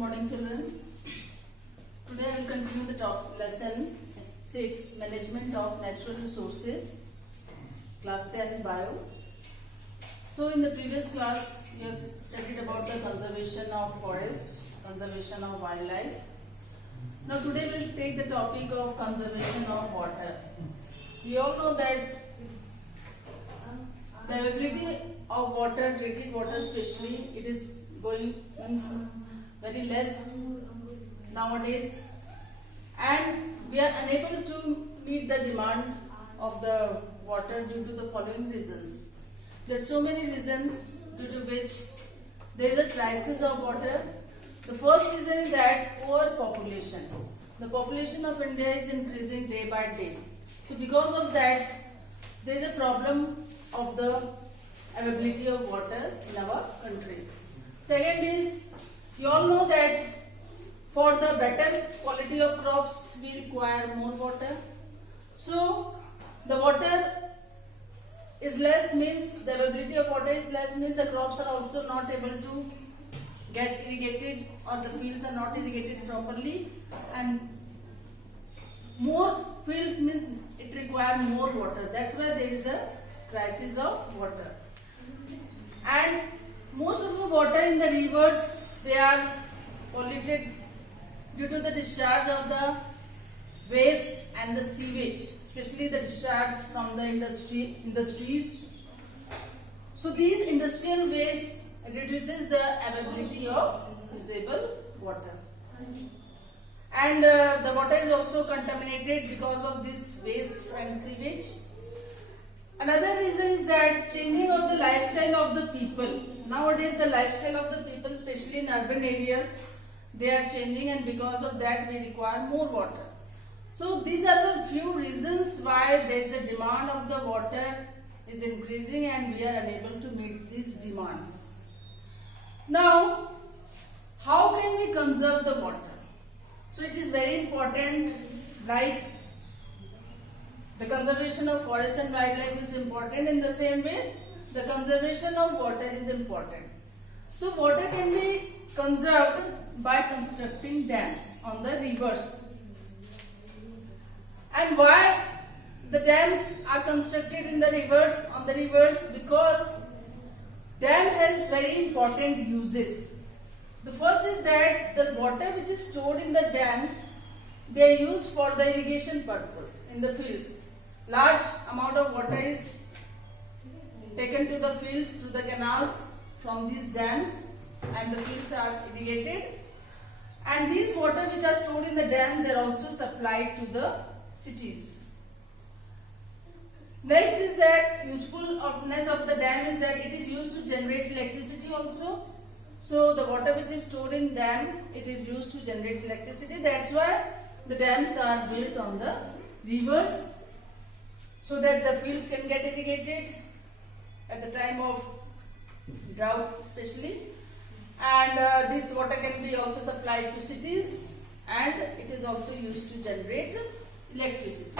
morning, children. Today I will continue the lesson 6, Management of Natural Resources, class 10 Bio. So in the previous class we have studied about the conservation of forest, conservation of wildlife. Now today we will take the topic of conservation of water. We all know that the availability of water, drinking water especially, it is going very less nowadays, and we are unable to meet the demand of the water due to the following reasons. There are so many reasons due to which there is a crisis of water. The first reason is that overpopulation. The population of India is increasing day by day. So because of that, there is a problem of the availability of water in our country. Second is, you all know that for the better quality of crops we require more water. So the water is less means the availability of water is less means the crops are also not able to get irrigated, or the fields are not irrigated properly, and more fields means it requires more water. That's why there is a crisis of water. And most of the water in the rivers, they are polluted due to the discharge of the waste and the sewage, especially the discharge from the industries. So these industrial waste reduces the availability of usable water. And the water is also contaminated because of this waste and sewage. Another reason is that changing of the lifestyle of the people. Nowadays the lifestyle of the people, especially in urban areas, they are changing, and because of that we require more water. So these are the few reasons why there is a demand of the water is increasing and we are unable to meet these demands. Now, how can we conserve the water? So it is very important, like the conservation of forest and wildlife is important, in the same way the conservation of water is important. So water can be conserved by constructing dams on the rivers. And why the dams are constructed in the rivers, on the rivers? Because dam has very important uses. The first is that the water which is stored in the dams, they are used for the irrigation purpose in the fields. Large amount of water is taken to the fields through the canals from these dams, and the fields are irrigated. And these water which are stored in the dam, they are also supplied to the cities. Next is that usefulness of the dam is that it is used to generate electricity also. So the water which is stored in dam, it is used to generate electricity. That's why the dams are built on the rivers, so that the fields can get irrigated at the time of drought especially. And this water can be also supplied to cities, and it is also used to generate electricity.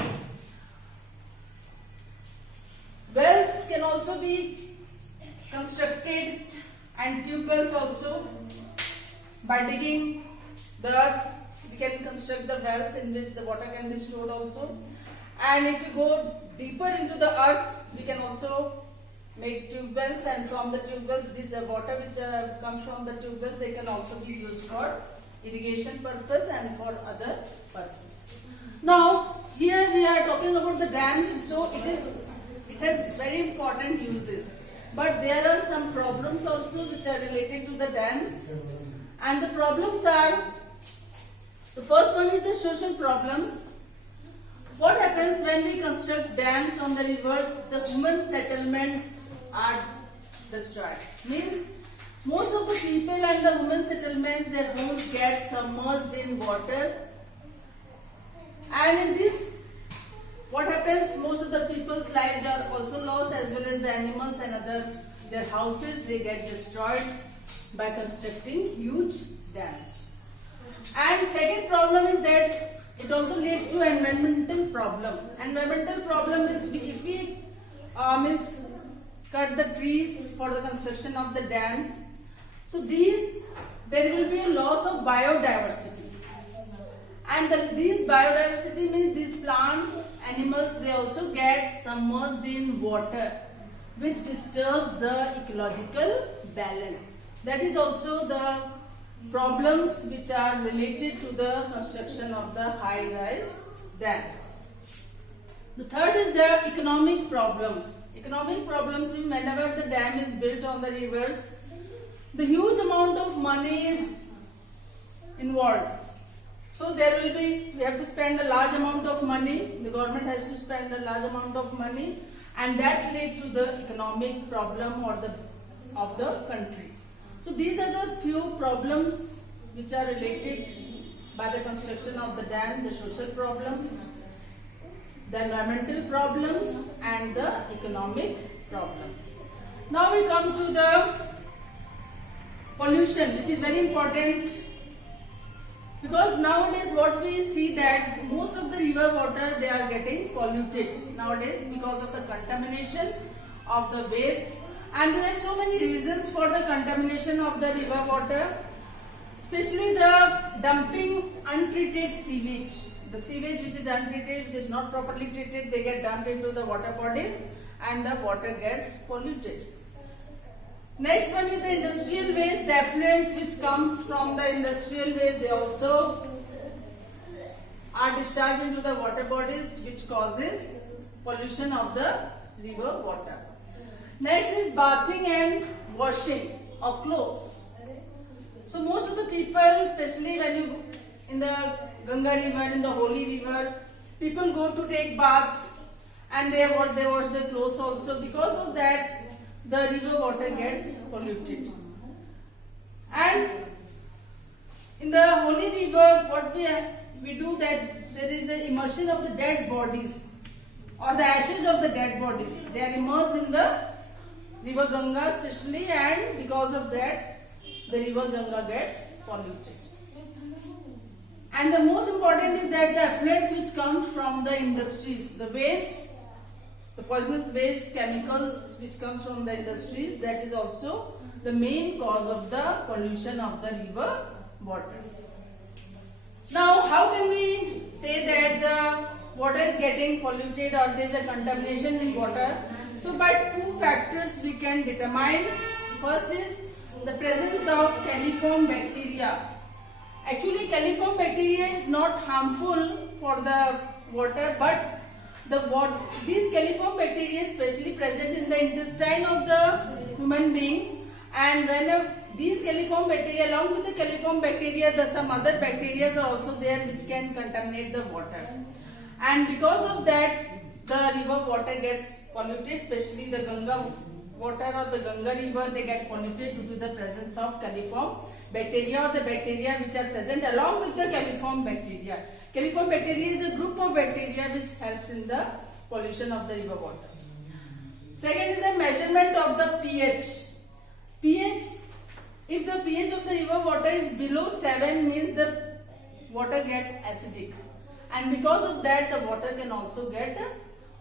Wells can also be constructed, and tube wells also. By digging the earth, we can construct the wells in which the water can be stored also. And if we go deeper into the earth, we can also make tube wells, and from the tube wells, this water which comes from the tube wells, they can also be used for irrigation purpose and for other purpose. Now here we are talking about the dams, so it has very important uses, but there are some problems also which are related to the dams. And the problems are, the first one is the social problems. What happens when we construct dams on the rivers? The human settlements are destroyed. Means most of the people and the human settlements, their homes get submerged in water. And in this, what happens? Most of the people's lives are also lost, as well as the animals and their houses, they get destroyed by constructing huge dams. And second problem is that it also leads to environmental problems. Environmental problem is if we cut the trees for the construction of the dams. So these there will be a loss of biodiversity. And these biodiversity means these plants, animals, they also get submerged in water, which disturbs the ecological balance. That is also the problems which are related to the construction of the high-rise dams. The third is the economic problems. Economic problems, whenever the dam is built on the rivers, the huge amount of money is involved. So there will be, we have to spend a large amount of money, the government has to spend a large amount of money, and that leads to the economic problem of the country. So these are the few problems which are related by the construction of the dam, the social problems, the environmental problems and the economic problems. Now we come to the pollution, which is very important, because nowadays what we see that most of the river water, they are getting polluted nowadays because of the contamination of the waste, and there are so many reasons for the contamination of the river water, especially the dumping untreated sewage. The sewage which is untreated, which is not properly treated, they get dumped into the water bodies and the water gets polluted. Next one is the industrial waste, the effluents which comes from the industrial waste, they also are discharged into the water bodies, which causes pollution of the river water. Next is bathing and washing of clothes. So most of the people, especially when you in the Ganga river, in the holy river, people go to take baths and they wash their clothes also. Because of that, the river water gets polluted. And in the holy river, what we do that there is an immersion of the dead bodies or the ashes of the dead bodies. They are immersed in the river Ganga especially, and because of that, the river Ganga gets polluted. And the most important is that the effluents which come from the industries, the waste, the poisonous waste, chemicals which comes from the industries, that is also the main cause of the pollution of the river water. Now, how can we say that the water is getting polluted or there is a contamination in water? So, by two factors we can determine. First is the presence of coliform bacteria. Actually, coliform bacteria is not harmful for the water, but these coliform bacteria is especially present in the intestine of the human beings, and when these coliform bacteria, along with the coliform bacteria, some other bacteria are also there which can contaminate the water, and because of that the river water gets polluted, especially the Ganga water or the Ganga river, they get polluted due to the presence of coliform bacteria or the bacteria which are present along with the coliform bacteria. Coliform bacteria is a group of bacteria which helps in the pollution of the river water. Second is the measurement of the pH. pH, if the pH of the river water is below 7, means the water gets acidic, and because of that the water can also get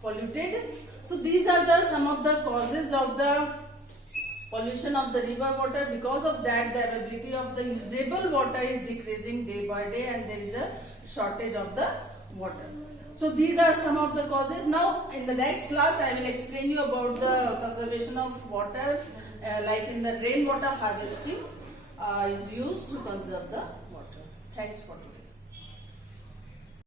polluted. So these are some of the causes of the pollution of the river water. Because of that, the availability of the usable water is decreasing day by day, and there is a shortage of the water. So these are some of the causes. Now in the next class I will explain you about the conservation of water, like in the rainwater harvesting is used to conserve the water. Thanks for